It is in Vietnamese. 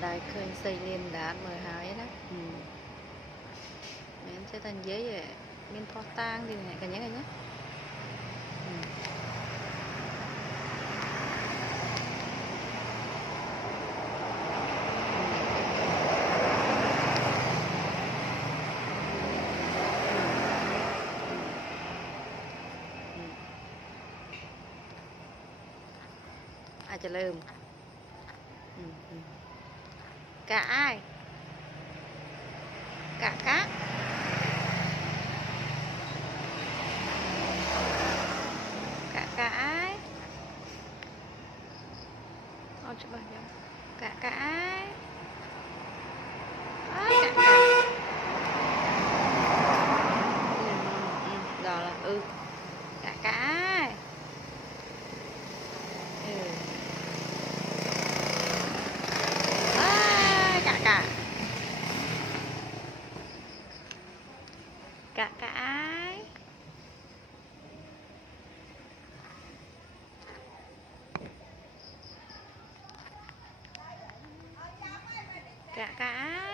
đây khơi xây liên đá mời hái đó nên sẽ thành giấy vậy miên thoa tang thì này cả nhé aiจะลืมcả ai cả cá cả ai coba cả ai cả rồi là cả ai cả ai cả ai